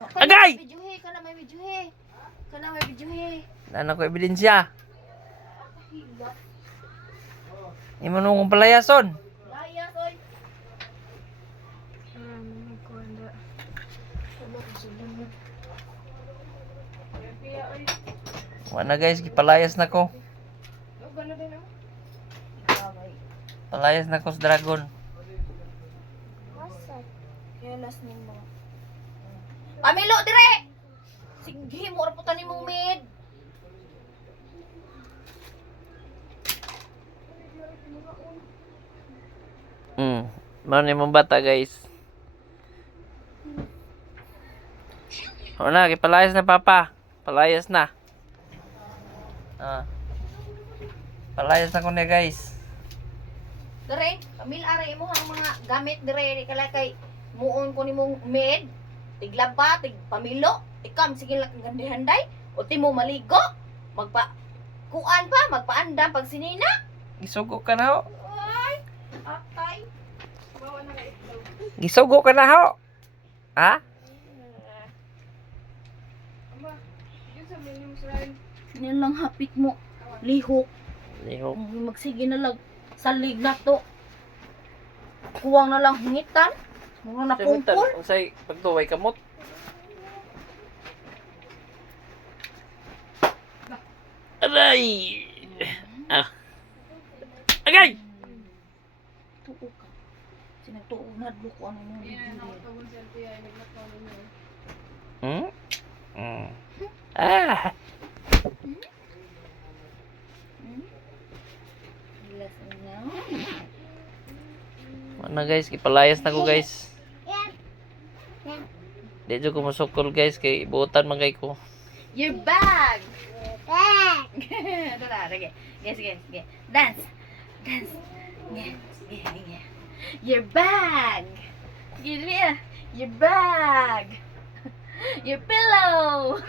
Agay! Videohe ka na may videohe. Ka na may videohe. Ano ko ebidensya? Imo nung palayason. Layas oy. Wala guys, gipalayas na ko. Palayas na ko sa dragon. Kelas nimo. Pamilo dire. Sige mo ra putan nimo mid. Mano ni mong bata guys. Wala, gipalayas na papa. Palayas na. Palayas na ko niya guys. Dire, pamil ara imo ang mga gamit dire kala kay muon ko nimong mid. Tiglaba, tig pamilo, ikam sige lang gandihanday o timo maligo. Magpa kuan pa, magpaandam pag sinina. Gisugo ka na ho. Ay, atay. Bawa na kay itlog. Gisugo ka na ho. Ha? Yan lang hapit mo. Lihok. Lihok. Magsige na lang. Salig na to. Kuwang na lang hingitan. Mga napungkol. Unsay pagtuway kamot. Aray! Agay! Tuo ka. Sinagtuo na ko ano mo. Ah! Ano guys, ipalayas na ko guys. Di dyan ko masukol guys, kay ibutan man kay ko. Your bag! Tara, sige. Sige. Dance. Sige. Your bag! Sige, your bag! Your pillow!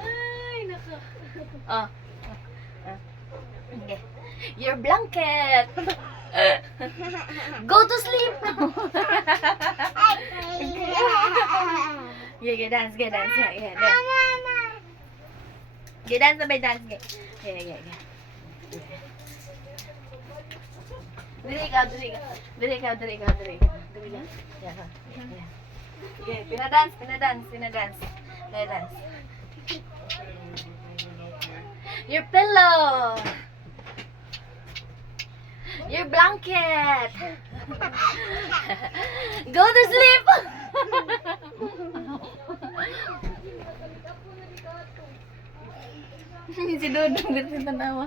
Ay, nako. Okay. Your blanket! Go to sleep! Yeah, dance. Yeah, dance. Yeah, dance sabay dance. Yeah. Diri ka. Yeah. Okay, pinadance. Dance. Your pillow. Your blanket. Go to sleep. Si Dodong ganito tanawa.